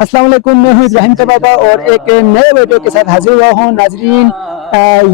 अस्सलाम वालेकुम, मैं हूँ इब्राहिम का बाबा और एक नए वीडियो के साथ हाजिर हुआ हूँ। नाजरीन,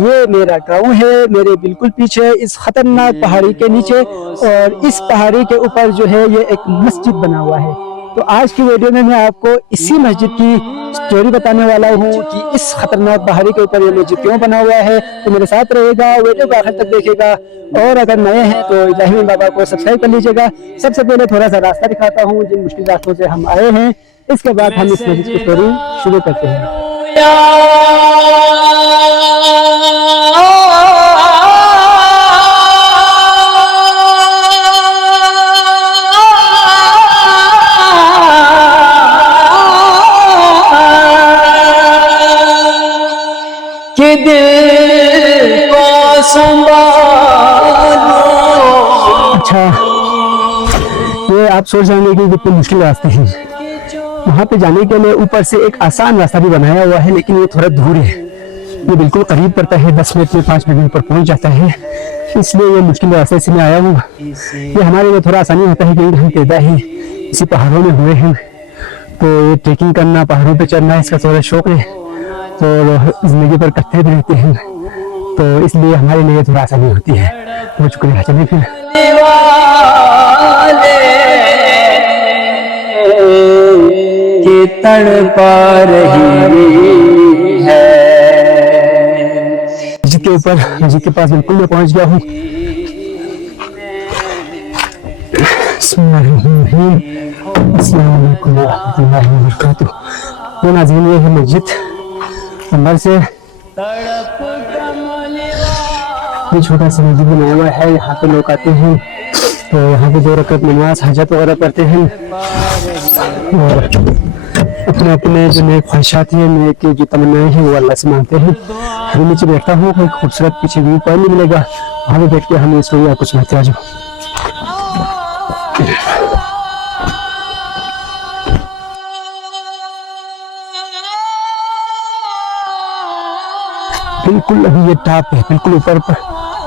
ये मेरा गाँव है, मेरे बिल्कुल पीछे इस खतरनाक पहाड़ी के नीचे, और इस पहाड़ी के ऊपर जो है ये एक मस्जिद बना हुआ है। तो आज की वीडियो में मैं आपको इसी मस्जिद की स्टोरी बताने वाला हूँ कि इस खतरनाक पहाड़ी के ऊपर ये मस्जिद क्यों बना हुआ है। तो मेरे साथ रहेगा, वीडियो को आखिर तक देखेगा, और अगर नए हैं तो इब्राहिम बाबा को सब्सक्राइब कर लीजिएगा। सबसे पहले थोड़ा सा रास्ता दिखाता हूँ जिन मुश्किल रास्तों से हम आए हैं, इसके बाद हम इस मस्जिद की स्टोरी शुरू करते हैं। कि दिल को संभालो। अच्छा, ये आप सोच जाएंगे कि कितने मुश्किल रास्ते हैं। वहाँ पे जाने के लिए ऊपर से एक आसान रास्ता भी बनाया हुआ है, लेकिन ये थोड़ा दूर है। ये बिल्कुल करीब पड़ता है, 10 मिनट में 5 मिनट में ऊपर पहुँच जाता है, इसलिए ये मुश्किल रास्ते से मैं आया हूँ। ये हमारे लिए थोड़ा आसानी होता है क्योंकि हम पैदा ही इसी पहाड़ों में हुए हैं, तो ये ट्रेकिंग करना, पहाड़ों पे चढ़ना इसका थोड़ा शौक है और जिंदगी पर करते भी रहते हैं, तो इसलिए हमारे लिए थोड़ा आसानी होती है। बहुत शुक्रिया। चलिए फिर कि तड़पा रही है। मस्जिद के ऊपर, मस्जिद के पास बिल्कुल मैं पहुंच गया हूँ। अस्सलामुअलैकुम वरहमतुल्लाहि वबरकातुहू। ये नाज़रीन, ये है मस्जिद। अंदर से ये छोटा सा मस्जिद बनाया हुआ है, यहाँ पे लोग आते हैं तो यहाँ पे 2 रकात नमाज हाजत वगैरह पढ़ते हैं और अपने अपने जो नए ख्वाहिशात हैं, नए की जो तमन्नाएं हैं वो अल्लाह से मांगते हैं। अभी नीचे बैठता हूँ, कोई खूबसूरत पीछे व्यू पॉइंट नहीं मिलेगा, वहाँ पे बैठ के हम ये स्टोरी आपको सुनाते आ जाओ। बिल्कुल अभी ये टॉप है, बिल्कुल ऊपर पर,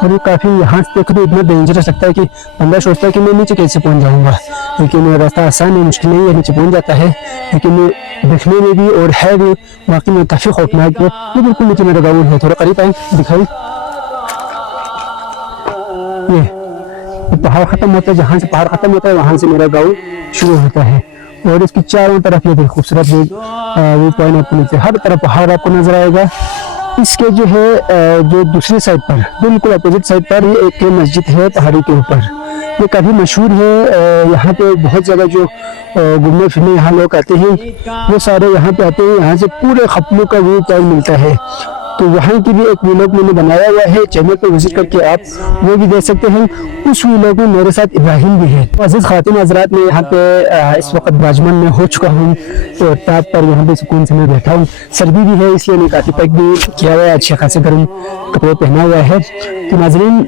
और ये काफ़ी यहाँ से देखो तो इतना डेंजरस लगता है कि बंदा सोचता है कि मैं नीचे कैसे पहुँच जाऊँगा, लेकिन रास्ता आसान है, मुश्किल नहीं है, नीचे पहुँच जाता है। लेकिन देखने में भी और है भी वाकई में काफ़ी खौफनाक है। ये बिल्कुल नीचे मेरा गाँव है, थोड़ा करीब आए दिखाई। ये पहाड़ ख़त्म होता है, जहाँ से पहाड़ ख़त्म होता है वहाँ से मेरा गाँव शुरू होता है, और इसकी चारों तरफ ये खूबसूरत व्यू पॉइंट आपको नीचे हर तरफ पहाड़ आपको नजर आएगा। इसके जो है जो दूसरी साइड पर, बिल्कुल अपोजिट साइड पर, ये एक मस्जिद है पहाड़ी के ऊपर। ये काफ़ी मशहूर है, यहाँ पे बहुत ज़्यादा जो घूमने फिरने यहाँ लोग आते हैं वो सारे यहाँ पे आते हैं। यहाँ से पूरे खपलों का व्यू पॉइंट मिलता है, तो वहाँ की भी एक व्लॉग मैंने बनाया हुआ है, चैनल पर विजिट करके आप वो भी देख सकते हैं। उस व्लॉग में मेरे साथ इब्राहिम भी है। अजीज खातिन हजरात, मैं यहाँ पे इस वक्त बाजमन में हो चुका हूँ, तो टॉप पर यहाँ पे सुकून से मैं बैठा हूँ। सर्दी भी है इसलिए मैं काफ़ी पैक भी किया हुआ है, अच्छे खासे गर्म कपड़े पहना हुआ है। तो नाजरीन,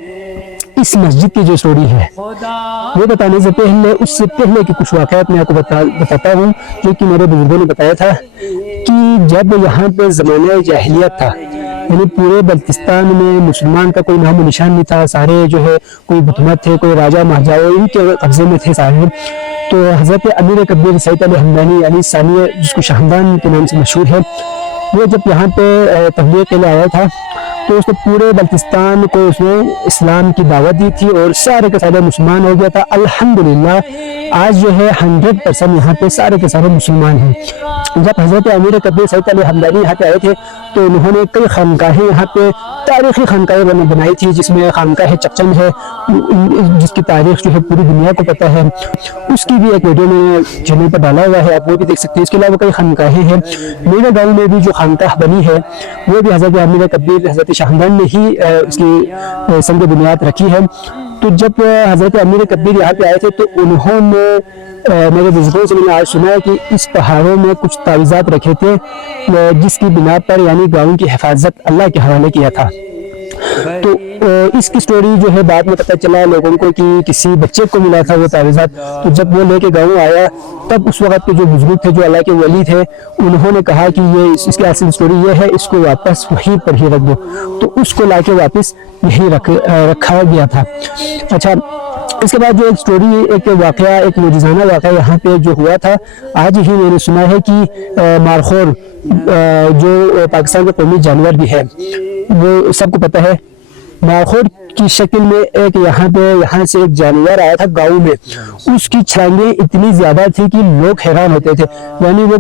इस मस्जिद की जो स्टोरी है वो बताने से पहले, उससे पहले कि कुछ वाक़यात मैं आपको बताता हूँ, जो कि मेरे बुजुर्गों ने बताया था कि जब यहाँ पे ज़माने जाहिलियत था, यानी पूरे बल्तिस्तान में मुसलमान का कोई नामो निशान नहीं था, सारे जो है कोई हुकूमत थे, कोई राजा महाजाओ इनके कब्जे में थे सारे। तो हज़रत अमीर कबीर सैयद अली हमदानी यानी सानिया, जिसको शाहमदान के नाम से मशहूर है, वो जब यहाँ पे तबलीग के लिए आया था तो उसने पूरे बल्तिस्तान को उसने इस्लाम की दावत दी थी और सारे के सारे मुसलमान हो गया था। अल्हम्दुलिल्लाह आज जो है 100% यहाँ पे सारे के सारे मुसलमान हैं। जब हज़रत अमीर कबीर सैयद अली हमदानी यहाँ पे आए थे तो उन्होंने कई खानकाहें यहाँ पे, तारीखी खानकाहें बनाई थी, जिसमें खानकाह चकचंद है जिसकी तारीख जो है पूरी दुनिया को पता है। उसकी भी एक वीडियो मैंने चैनल पर डाला हुआ है, आप वो भी देख सकते हैं। इसके अलावा कई खानकाहें हैं। मेरे गाँव में भी जो खानकाह बनी है वो भी हज़रत अमीर कबीर, हज़रत शाहमदान ने ही उसकी संग बुनियाद रखी है। तो जब हज़रत अमीर कबीर यहाँ पे आए थे तो उन्होंने मेरे बुजुर्गों से मैंने आज सुना है कि इस पहाड़ों में कुछ तावीज़ात रखे थे, जिसकी बिना पर यानी गाँव की हिफाजत अल्लाह के हवाले किया था। तो इसकी स्टोरी जो है बाद में पता चला लोगों को कि किसी बच्चे को मिला था वो तावीज़ात। तो जब वो लेके गाँव आया तब उस वक्त के जो बुजुर्ग थे, जो अल्लाह के वली थे, उन्होंने कहा कि ये इसकी असली स्टोरी ये है, इसको वापस वहीं पर ही रख दो। तो उसको लाके वापस यहीं रखा गया था। अच्छा, इसके बाद जो एक स्टोरी, एक वाक़या, एक मुजिज़ाना वाक़या यहाँ पे जो हुआ था, आज ही मैंने सुना है कि मारखोर जो पाकिस्तान का कौमी जानवर भी है, वो सबको पता है, मारखोर की शक्ल में एक यहाँ से एक जानवर आया था गाँव में। उसकी छलांगें इतनी ज़्यादा थी कि लोग हैरान होते थे, यानी वो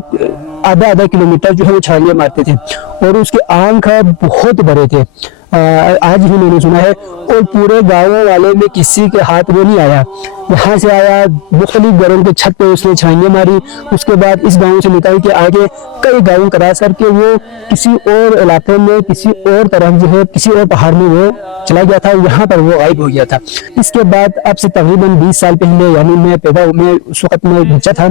आधा किलोमीटर जो है वो छलांगें मारते थे, और उसके आँख बहुत बड़े थे। आज ही मैंने सुना है, और पूरे गाँव वाले में किसी के हाथ वो नहीं आया, यहाँ से आया, मुख्तलिफ घरों के छत पे उसने छलांगें मारी, उसके बाद इस गाँव से निकल के आगे कई गाँव क्रॉस करके वो किसी और इलाके में, किसी और तरफ जो है, किसी और पहाड़ में वो चला गया था, यहाँ पर वो गायब हो गया था। इसके बाद अब से तकरीबन 20 साल पहले, यानी मैं उस वक्त में बच्चा था,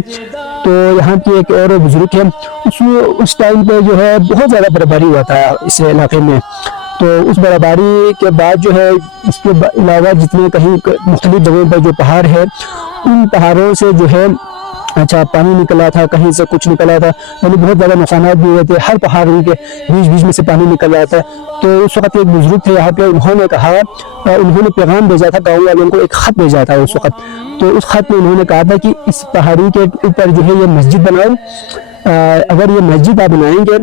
तो यहाँ की एक और बुजुर्ग है, उस टाइम पे जो है बहुत ज़्यादा बर्फबारी हुआ था इस इलाके में। तो उस बर्फबारी के बाद जो है, इसके अलावा जितने कहीं मुख्तलिफ जगहों पर जो पहाड़ है, उन पहाड़ों से जो है अच्छा पानी निकला था, कहीं से कुछ निकला था, यानी बहुत ज़्यादा नुकसान भी हुए थे, हर पहाड़ के बीच में से पानी निकल रहा था। तो उस वक्त एक बुजुर्ग थे यहाँ पे, उन्होंने कहा, उन्होंने पैगाम भेजा था गाँव वालों को, एक ख़त भेजा था उस वक्त। तो उस खत में उन्होंने कहा था कि इस पहाड़ी के ऊपर जो है ये मस्जिद बनाओ, अगर ये मस्जिद आप बनाएंगे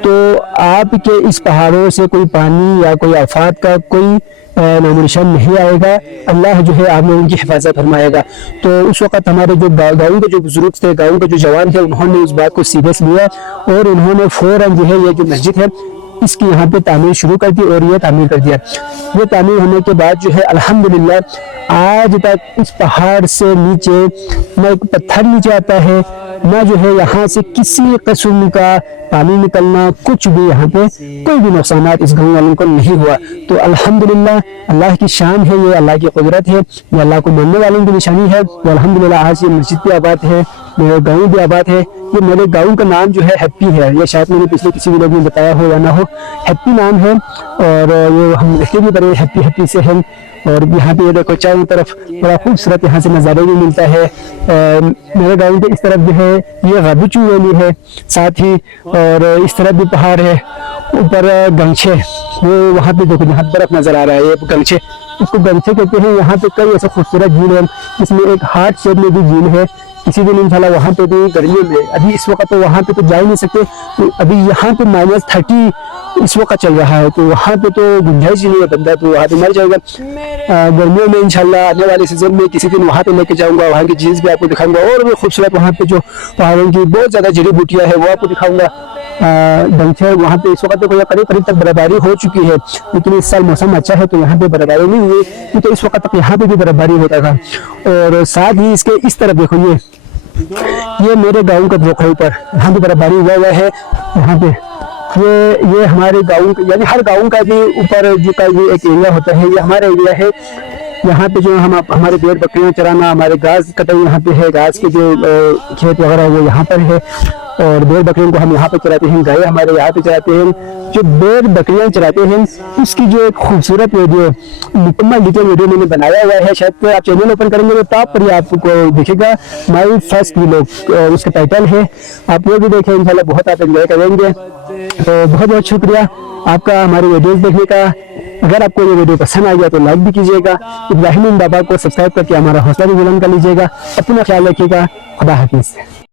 तो आपके इस पहाड़ों से कोई पानी या कोई आफात का कोई नामोनिशान नहीं आएगा, अल्लाह जो है आप लोगों की हिफाजत फरमाएगा। तो उस वक्त हमारे जो गाँव के जो बुजुर्ग थे, गाँव के जो जवान थे, उन्होंने उस बात को सीरियस लिया और उन्होंने फौरन जो है ये जो मस्जिद है इसकी यहाँ पे तामीर शुरू कर दी और ये तामीर कर दिया। ये तामीर होने के बाद जो है अल्हम्दुलिल्लाह आज तक इस पहाड़ से नीचे न एक पत्थर नीचे आता है, न जो है यहाँ से किसी किस्म का पानी निकलना, कुछ भी यहाँ पे कोई भी नुकसान इस गाँव वालों को नहीं हुआ। तो अल्हम्दुलिल्लाह अल्लाह की शान है, ये अल्लाह की कुदरत है, ये अल्लाह को मानने वालों की निशानी है। तो अल्हम्दुलिल्लाह आज ये मस्जिद भी आबाद है, मेरे गाँव भी आबाद है। ये मेरे गाँव का नाम जो है हैप्पी है, ये शायद मैंने पिछले किसी वीडियो में बताया हो या ना हो, हैप्पी नाम है और ये हम लिखते भी बड़े हैप्पी से हैं। और यहाँ पे ये देखो चारों तरफ बड़ा खूबसूरत यहाँ से नज़ारे भी मिलता है। मेरे गाँव के इस तरफ जो है ये गाबिचू वैली है साथ ही, और इस तरफ भी पहाड़ है, ऊपर गंछे, वो वहाँ पे देखो जहाँ बर्फ नजर आ रहा है, ये गंछे, इसको गंछे कहते हैं। यहाँ पे कई ऐसे खूबसूरत झील है, इसमें एक हार्ट शेप में भी झील है। किसी दिन इंशाल्लाह वहाँ पे भी गर्मियों में, अभी इस वक्त तो वहाँ पे तो जा ही नहीं सकते, तो अभी यहाँ पे -30 इस वक्त चल रहा है, तो वहाँ पे तो गुंजाइश ही नहीं है, बंदा तो वहाँ पे मर जाएगा। गर्मियों में इंशाल्लाह आने वाले सीजन में किसी दिन वहाँ पे लेके जाऊँगा, वहाँ की चीज़ भी आपको दिखाऊंगा और भी खूबसूरत वहाँ पे जो पहाड़ों की बहुत ज़्यादा जड़ी बूटियाँ है वो आपको दिखाऊंगा। गंछे वहाँ पे इस वक्त तो करीब तक बर्फबारी हो चुकी है, लेकिन इस साल मौसम अच्छा है तो यहाँ पे बर्फबारी नहीं हुई, तो इस वक्त तक यहाँ पे भी बर्फबारी होता था। और साथ ही इसके इस तरफ देखो, ये मेरे गाँव का रुख है, ऊपर यहाँ पे बर्फबारी हुआ है। यहाँ पे ये हमारे गाँव, यानी हर गाँव का भी ऊपर जो का भी एक एरिया होता है, ये हमारा एरिया है। यहाँ पे जो हम हमारे भेड़ बकरियाँ चराना, हमारे घास कटाई यहाँ पे है, घास के जो खेत वगैरह वो यहाँ पर है, और भेड़ बकरियों को हम यहाँ पे चराते हैं, गाय हमारे यहाँ पे चराते हैं। जो भेड़ बकरियाँ चराते हैं उसकी जो एक खूबसूरत वीडियो, मुकम्मल डिटेल वीडियो मैंने बनाया हुआ है, शायद आप चैनल ओपन करेंगे तो टॉप पर ही आपको दिखेगा, माई फर्स्ट व्लॉग उसका टाइटल है, आप वो भी देखें, इंशाल्लाह बहुत आप एंजॉय करेंगे। तो बहुत बहुत शुक्रिया आपका हमारे वीडियोस देखने का। अगर आपको ये वीडियो पसंद आ गया तो लाइक भी कीजिएगा, इब्राहिम बाबा को सब्सक्राइब करके हमारा हौसला भी बुलंद कर लीजिएगा। अपना ख्याल रखिएगा, खुदा हाफिज़।